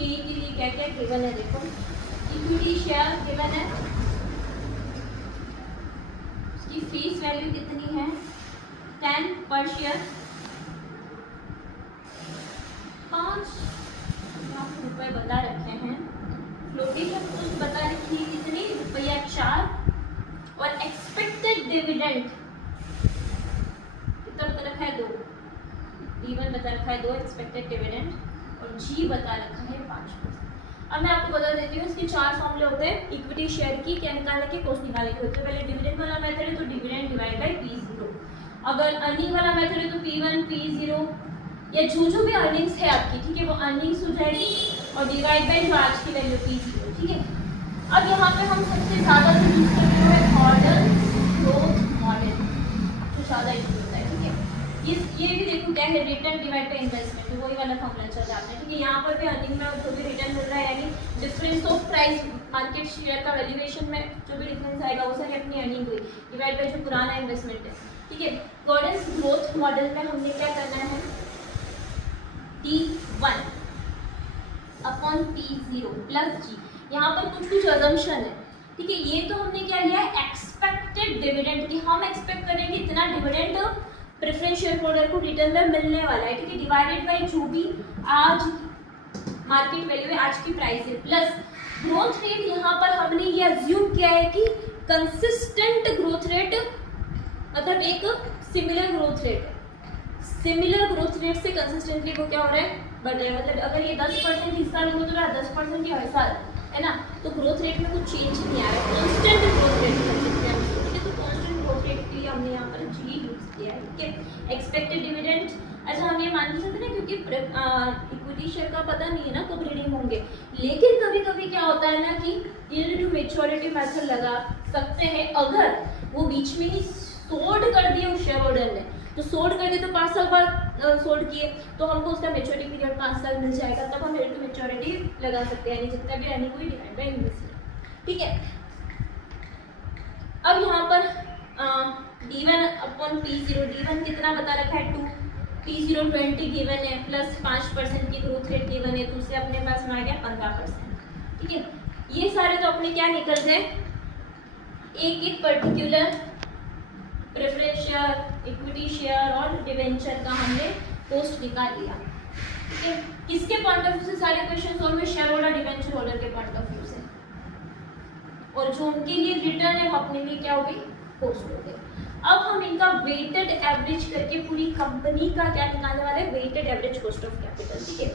के लिए क्या क्या गिवन है, देखो इक्विटी शेयर गिवन है, उसकी फेस वैल्यू कितनी है 10 पर शेयर, 5 रुपए बता रखे हैं, फ्लोटिंग बता रखी है कितनी ₹4, और एक्सपेक्टेड डिविडेंड कितना बता रखा है 2, D1 बता रखा है 2 एक्सपेक्टेड डिविडेंड, और G बता रखा है 5%। अब मैं आपको बता देती हूँ इसके 4 फॉर्मूले होते हैं इक्विटी शेयर की, क्या निकालने के, कॉस्ट निकालने के होते हैं। पहले डिविडेंड वाला मेथड है तो डिविडेंड डिवाइड बाय P0, अगर अर्निंग वाला मेथड है तो P1 P0 या जो भी अर्निंग्स है आपकी, ठीक है, वो अर्निंग्स हो जाएगी और डिवाइड बाय जो आज की वैल्यू P0, ठीक है। अब यहाँ पे हम सबसे ज़्यादा जो यूज करते हैं मॉडल ग्रोथ मॉडल, जो ज़्यादा यूज होता है, ठीक है। ये भी देखो क्या है, रिटर्न डिवाइड बाय इन्वेस्टमेंट, वही वाला फॉर्मूला चल रहा है, ठीक है। यहाँ पर भी अर्निंग में जो भी रिटर्न मिल रहा है, यानी difference of price market share का वैल्यूएशन में जो भी डिफरेंस आएगा वो सारी अपनी अर्निंग हुई, डिवाइड बाय जो पुराना इन्वेस्टमेंट है, ठीक है। गॉर्डन्स ग्रोथ मॉडल में हमने क्या करना है, T1 upon P0 plus G, यहाँ पर कुछ अजम्पशन है, ठीक है। ये तो हमने क्या लिया है एक्सपेक्टेड डिविडेंड की, हम एक्सपेक्ट कर रहे हैं कि इतना डिविडेंड प्रेफरेंस शेयर होल्डर को रिटर्न में मिलने वाला है, ठीक है, डिवाइडेड बाय जो भी आज मार्केट वैल्यू है, आज की प्राइस है, प्लस ग्रोथ रेट। यहाँ पर हमने ये अज्यूम किया है कि कंसिस्टेंट ग्रोथ रेट, मतलब एक सिमिलर ग्रोथ रेट है, सिमिलर ग्रोथ रेट से कंसिस्टेंटली वो क्या हो रहा है, बढ़ रहा है। मतलब अगर ये 10% इस साल ग्रोथ हो रहा है, 10% की हर साल है ना, तो ग्रोथ रेट में कुछ चेंज नहीं आ रहा है, कांस्टेंट ग्रोथ रेट कर सकते हैं, ठीक है। तो कांस्टेंट ग्रोथ रेट के लिए हमने यहाँ पर G यूज किया है, ठीक है। एक्सपेक्टेड डिविडेंड, अच्छा हम ये मान सकते हैं ना, क्योंकि इक्विटी शेयर का पता नहीं है ना कब रिडीम होंगे, लेकिन कभी कभी क्या होता है ना कि यील्ड टू मैच्योरिटी मेथड लगा सकते हैं, अगर वो बीच में ही सोल्ड कर दिए उस शेयर होल्डर ने, तो सोल्ड कर दिए तो 5 साल बाद सोल्ड किए तो हमको उसका मैच्योरिटी पीरियड 5 साल मिल जाएगा, तब हम यील्ड टू मैच्योरिटी लगा सकते हैं, यानी जितना भी अर्निंग हुई डिवाइड बाय इन्वेस्टमेंट, ठीक है। अब यहाँ पर D1 अपॉन P0, D1 कितना बता रखा है 2, P0 20 गिवन है, प्लस 5% की ग्रोथ रेट गिवन है, तो उससे अपने पास में आ गया 15%, ठीक है। ये सारे तो अपने क्या निकल गए, एक particular preference share, equity share और डिवेंचर का हमने कॉस्ट निकाल लिया, ठीक है। किसके पॉइंट ऑफ व्यू से सारे क्वेश्चन सॉल्व हुए, शेयर होल्डर डिवेंचर होल्डर के पॉइंट ऑफ व्यू से, और जो उनके लिए रिटर्न है वो अपने लिए क्या हो गई, कॉस्ट हो गई। अब हम इनका वेटेड एवरेज करके पूरी कंपनी का क्या निकालने वाले हैं, weighted average cost of capital, ठीक है।